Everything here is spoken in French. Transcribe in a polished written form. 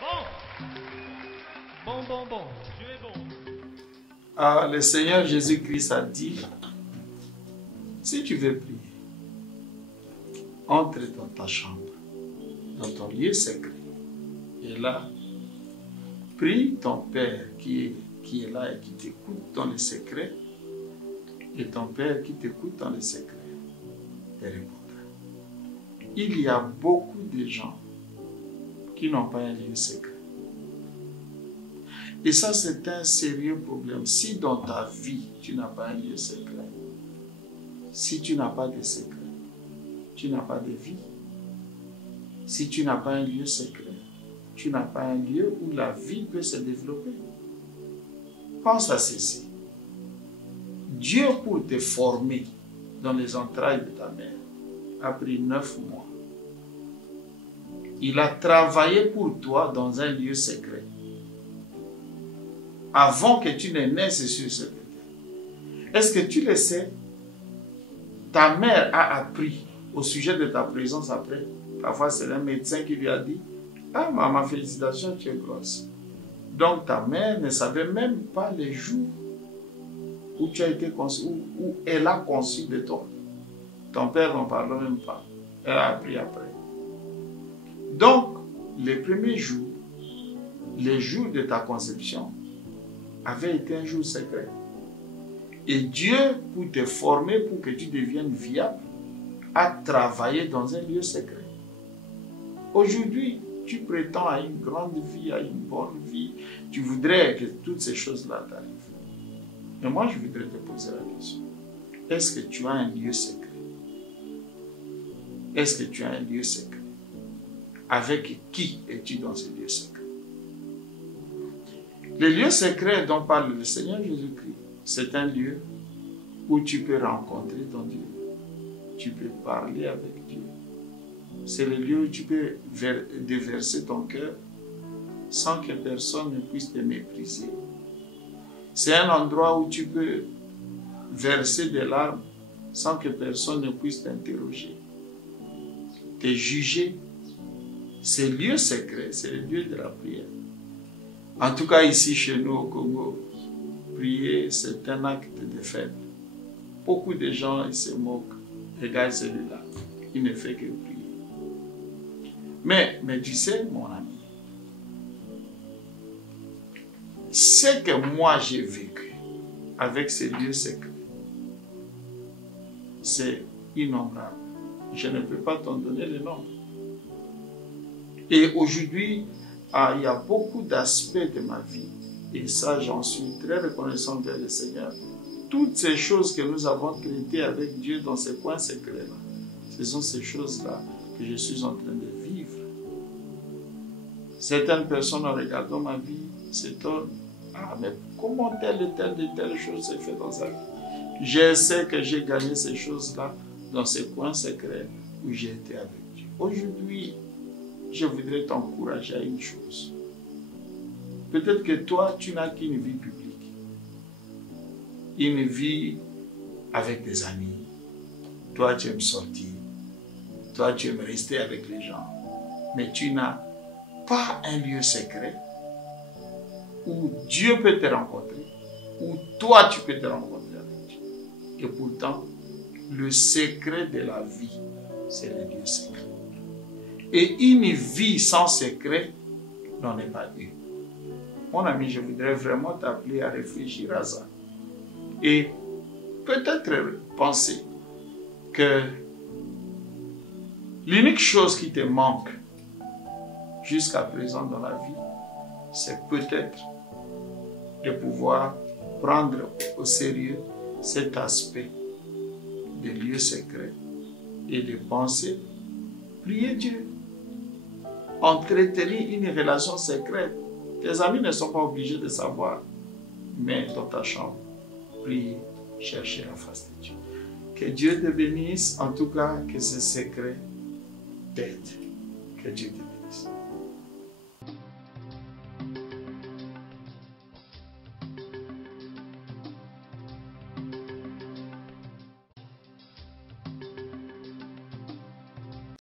Bon. Dieu est bon. Ah, le Seigneur Jésus-Christ a dit, si tu veux prier, entre dans ta chambre, dans ton lieu secret. Et là, prie ton Père qui est là et qui t'écoute dans le secret. Et ton Père qui t'écoute dans le secret te répondra. Il y a beaucoup de gens qui n'ont pas un lieu secret. Et ça, c'est un sérieux problème. Si dans ta vie, tu n'as pas un lieu secret, si tu n'as pas de secret, tu n'as pas de vie. Si tu n'as pas un lieu secret, tu n'as pas un lieu où la vie peut se développer. Pense à ceci. Dieu, pour te former dans les entrailles de ta mère, a pris 9 mois. Il a travaillé pour toi dans un lieu secret. Avant que tu ne naisses sur ce côté. Est-ce que tu le sais? Ta mère a appris au sujet de ta présence après. Parfois, c'est un médecin qui lui a dit, « Ah, maman, félicitations, tu es grosse. » Donc, ta mère ne savait même pas les jours où tu as été conçu, où elle a conçu de toi. Ton père n'en parle même pas. Elle a appris après. Donc, les premiers jours, les jours de ta conception, avait été un jour secret. Et Dieu, pour te former, pour que tu deviennes viable, a travaillé dans un lieu secret. Aujourd'hui, tu prétends à une grande vie, à une bonne vie. Tu voudrais que toutes ces choses-là t'arrivent. Mais moi, je voudrais te poser la question. Est-ce que tu as un lieu secret? Est-ce que tu as un lieu secret? Avec qui es-tu dans ce lieu secret? Le lieu secret dont parle le Seigneur Jésus-Christ, c'est un lieu où tu peux rencontrer ton Dieu. Tu peux parler avec Dieu. C'est le lieu où tu peux déverser ton cœur sans que personne ne puisse te mépriser. C'est un endroit où tu peux verser des larmes sans que personne ne puisse t'interroger, te juger. Ce lieu secret, c'est le lieu de la prière. En tout cas, ici, chez nous, au Congo, prier, c'est un acte de faible. Beaucoup de gens, ils se moquent. Regarde celui-là, il ne fait que prier. Mais tu sais, mon ami, ce que moi j'ai vécu avec ces lieux secrets, c'est innombrable. Je ne peux pas t'en donner le nombre. Et aujourd'hui, il y a beaucoup d'aspects de ma vie, et ça, j'en suis très reconnaissant vers le Seigneur. Toutes ces choses que nous avons traitées avec Dieu dans ces coins secrets-là, ce sont ces choses-là que je suis en train de vivre. Certaines personnes, en regardant ma vie, s'étonnent. Ah, mais comment telle et telle chose s'est faite dans sa vie? Je sais que j'ai gagné ces choses-là dans ces coins secrets où j'ai été avec Dieu. Aujourd'hui, je voudrais t'encourager à une chose. Peut-être que toi, tu n'as qu'une vie publique. Une vie avec des amis. Toi, tu aimes sortir. Toi, tu aimes rester avec les gens. Mais tu n'as pas un lieu secret où Dieu peut te rencontrer, où toi, tu peux te rencontrer avec Dieu. Et pourtant, le secret de la vie, c'est le lieu secret. Et une vie sans secret n'en est pas une. Mon ami, je voudrais vraiment t'appeler à réfléchir à ça. Et peut-être penser que l'unique chose qui te manque jusqu'à présent dans la vie, c'est peut-être de pouvoir prendre au sérieux cet aspect de lieu secret et de penser, prier Dieu, entretenir une relation secrète. Tes amis ne sont pas obligés de savoir, mais dans ta chambre, prie, chercher la face de Dieu. Que Dieu te bénisse, en tout cas que ce secret t'aide. Que Dieu te bénisse.